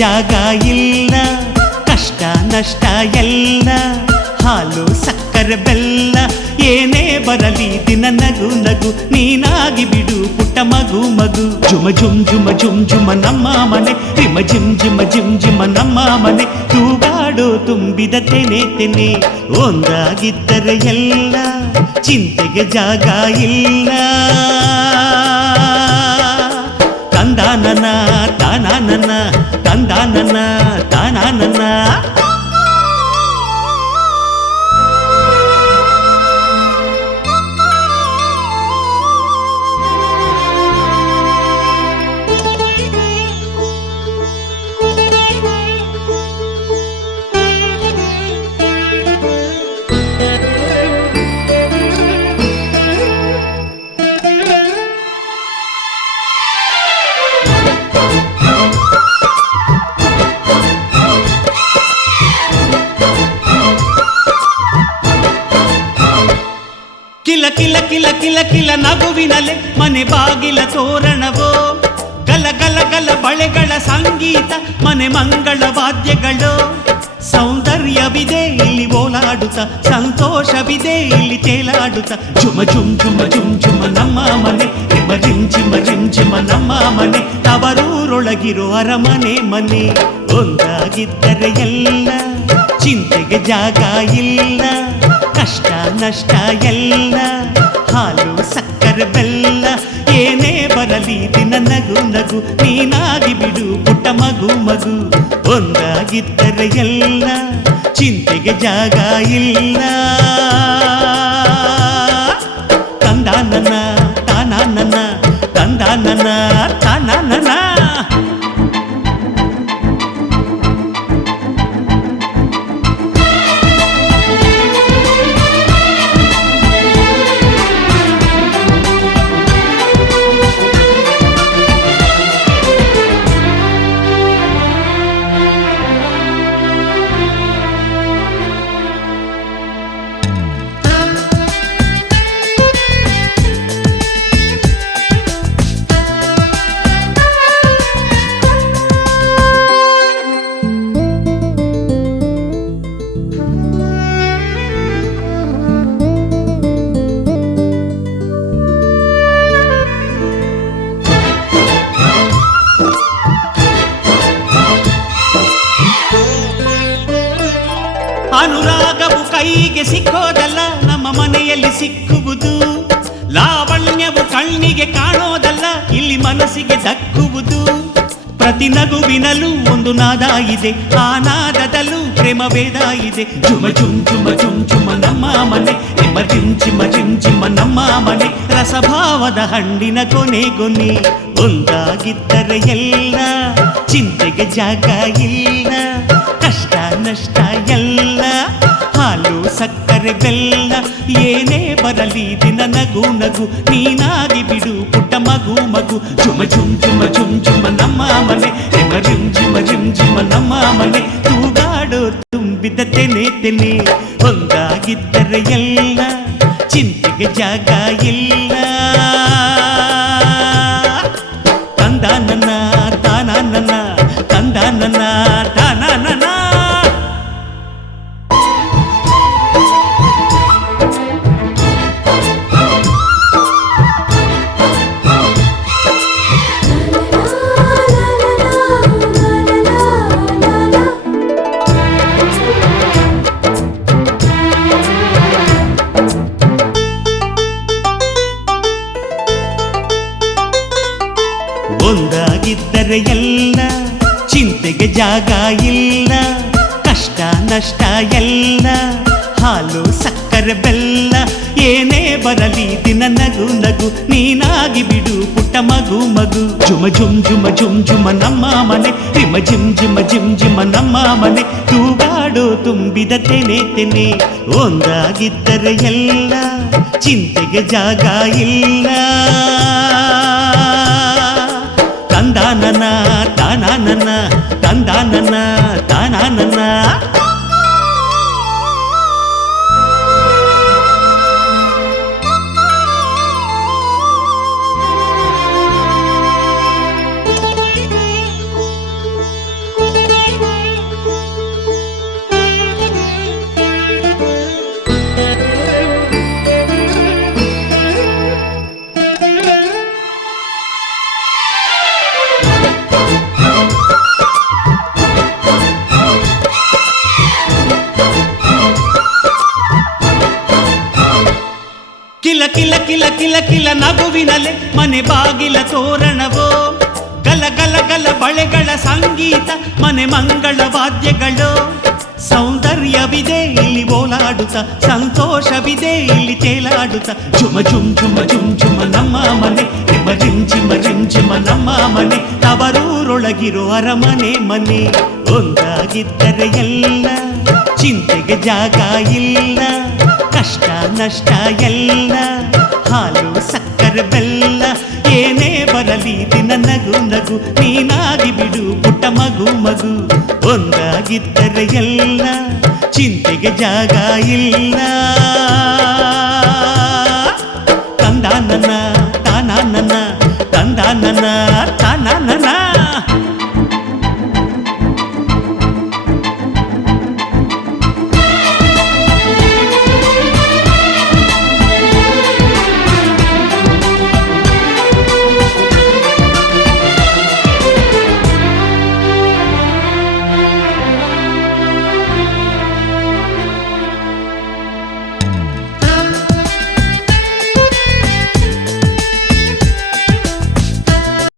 ಜಾಗ ಇಲ್ಲ, ಕಷ್ಟ ನಷ್ಟ ಎಲ್ಲ, ಹಾಲು ಸಕ್ಕರೆ ಬೆಲ್ಲ ಏನೇ ಬರಲಿ ದಿನ ನಗು ನಗು, ನೀನಾಗಿ ಬಿಡು ಪುಟ್ಟ ಮಗು ಮಗು. ಜುಮ ಜುಮ್ ಜುಮ ಜುಮ್ ಜುಮ ನಮ್ಮ ಮನೆ, ರಿಮ ಜಿಮ್ ಜಿಮ ಜಿಮ್ ಜಿಮ ನಮ್ಮ ಮನೆ, ತೂಗಾಡೋ ತುಂಬಿದ ತೆನೆ ತೆನೆ. ಒಂದಾಗಿದ್ದರೆ ಎಲ್ಲ, ಚಿಂತೆಗೆ ಜಾಗ ಇಲ್ಲ. ತಂದಾನನ ತಾನಾನನ, ತಂದಾನನ ತಾನಾನನ. ಕಿಲ ಕಿಲ ಕಿಲ ಕಿಲ ಕಿಲ ನಗುವಿನಲೆ ಮನೆ ಬಾಗಿಲ ತೋರಣವೋ, ಗಲ ಗಲ ಗಲ ಬಳೆಗಳ ಸಂಗೀತ ಮನೆ ಮಂಗಳ ವಾದ್ಯಗಳು. ಸೌಂದರ್ಯವಿದೆ ಇಲ್ಲಿ ಓಲಾಡುತ್ತ, ಸಂತೋಷವಿದೆ ಇಲ್ಲಿ ತೇಲಾಡುತ್ತ. ಜುಮ ಜುಮ್ ಜುಮ ಜುಮ್ ಜುಮ ನಮ್ಮ ಮನೆ, ರಿಮ ರಿಮ್ ಜಿಮ ರಿಮ್ ಜಿಮ ನಮ್ಮ ಮನೆ, ತವರೂರೊಳಗಿರೋ ಅರಮನೆ ಮನೆ. ಒಂದಾಗಿದ್ದರೆ ಎಲ್ಲ, ಚಿಂತೆಗೆ ಜಾಗ ಇಲ್ಲ, ಕಷ್ಟ ನಷ್ಟ ಎಲ್ಲ, ಹಾಲು ಸಕ್ಕರೆ ಬೆಲ್ಲ ಏನೇ ಬರಲಿ ದಿನ ನಗು ನಗು, ನೀನಾಗಿ ಬಿಡು ಪುಟ್ಟ ಮಗು ಮಗು. ಒಂದಾಗಿದ್ದರೆ ಎಲ್ಲ, ಚಿಂತೆಗೆ ಜಾಗ ಇಲ್ಲ. ತಂದಾನನ ತಾನಾನನ, ತಂದಾನನ ತಾನಾನನ. ಅನುರಾಗವು ಕೈಗೆ ಸಿಕ್ಕೋದಲ್ಲ, ನಮ್ಮ ಮನೆಯಲ್ಲಿ ಸಿಕ್ಕುವುದು. ಲಾವಣ್ಯವು ಕಣ್ಣಿಗೆ ಕಾಣೋದಲ್ಲ, ಇಲ್ಲಿ ಮನಸ್ಸಿಗೆ ದಕ್ಕುವುದು. ಪ್ರತಿ ನಗುವಿನಲ್ಲೂ ಒಂದು ನಾದ ಇದೆ, ಆ ನಾದದಲ್ಲೂ ಪ್ರೇಮ ವೇದ ಇದೆ. ಜುಮ ಜುಮ್ ಜುಮ ಜುಮ್ ಜುಮ ನಮ್ಮ ಮನೆ, ರಿಮ ರಿಮ್ ಜಿಮ ರಿಮ್ ಜಿಮ ನಮ್ಮ ಮನೆ, ರಸಭಾವದ ಹಣ್ಣಿನ ಕೊನೆ ಕೊನೆ. ಒಂದಾಗಿದ್ದರೆ ಎಲ್ಲ, ಚಿಂತೆಗೆ ಜಾಗ ಇಲ್ಲ, ಕಷ್ಟ ನಷ್ಟ ಎಲ್ಲ, ಹಾಲು ಸಕ್ಕರೆ ಬೆಲ್ಲ ಏನೇ ಬರಲಿ ದಿನ ನಗು ನಗು, ನೀನಾಗಿ ಬಿಡು ಪುಟ್ಟ ಮಗು ಮಗು. ಜುಮ ಜುಮ್ ಜುಮ ಜುಮ್ ಜುಮ ನಮ್ಮ ಮನೆ, ರಿಮ ರಿಮ್ ಜಿಮ ರಿಮ್ ಜಿಮ ನಮ್ಮ ಮನೆ, ತೂಗಾಡೋ ತುಂಬಿದ ತೆನೆ ತೆನೆ. ಒಂದಾಗಿದ್ದರೆ ಎಲ್ಲ, ಚಿಂತೆಗೆ ಜಾಗ ಇಲ್ಲ. ತಂದಾನನ ತಾನಾನನ, ತಂದಾನನ ತಾನಾನನ. ಒಂದಾಗಿದ್ದರೆ ಎಲ್ಲ, ಚಿಂತೆಗೆ ಜಾಗ ಇಲ್ಲ, ಕಷ್ಟ ನಷ್ಟ ಎಲ್ಲ, ಹಾಲು ಸಕ್ಕರೆ ಬೆಲ್ಲ ಏನೇ ಬರಲಿ ದಿನ ನಗು ನಗು, ನೀನಾಗಿ ಬಿಡು ಪುಟ್ಟ ಮಗು ಮಗು. ಜುಮ ಜುಮ್ ಜುಮ ಜುಮ್ ಜುಮ ನಮ್ಮ ಮನೆ, ರಿಮ ಜಿಮ್ ಜಿಮ ಜಿಮ್ ಜಿಮ ನಮ್ಮ ಮನೆ, ತೂಗಾಡೋ ತುಂಬಿದ ತೆನೆ ತೆನೆ. ಒಂದಾಗಿದ್ದರೆ ಎಲ್ಲ, ಚಿಂತೆಗೆ ಜಾಗ ಇಲ್ಲ. ತಂದಾನನ ತಾನಾನನ, ತಂದಾನನ ತಾನಾನನ. ಕಿಲ ಕಿಲ ಕಿಲ ಕಿಲ ಕಿಲ ನಗುವಿನಲೆ ಮನೆ ಬಾಗಿಲ ತೋರಣವೋ, ಗಲ ಗಲ ಗಲ ಬಳೆಗಳ ಸಂಗೀತ ಮನೆ ಮಂಗಳ ವಾದ್ಯಗಳು. ಸೌಂದರ್ಯವಿದೆ ಇಲ್ಲಿ ಓಲಾಡುತ್ತ, ಸಂತೋಷವಿದೆ ಇಲ್ಲಿ ತೇಲಾಡುತ್ತ. ಝುಮ ಝುಮ್ ಝುಮ ಝುಮ್ ಝುಮ ನಮ್ಮ ಮನೆ, ನಿಮ್ಮ ರಿಮ್ ಝಿಮ ರಿಮ್ ಝಿಮ ನಮ್ಮ ಮನೆ. ತವರೂರೊಳಗಿರೋ ಅರಮನೆ ಮನೆ. ಒಂದಾಗಿದ್ದರೆ ಎಲ್ಲ, ಚಿಂತೆಗೆ ಜಾಗ ಇಲ್ಲ. ಕಷ್ಟ ನಷ್ಟ ಎಲ್ಲ, ಹಾಲು ಸಕ್ಕರೆ ಬೆಲ್ಲ. ಏನೇ ಬರಲಿ ದಿನ ನಗು ನಗು, ನೀನಾಗಿ ಬಿಡು ಪುಟ್ಟ ಮಗು ಮಗು. ಒಂದಾಗಿದ್ದರೆ ಎಲ್ಲ, ಚಿಂತೆಗೆ ಜಾಗ ಇಲ್ಲ.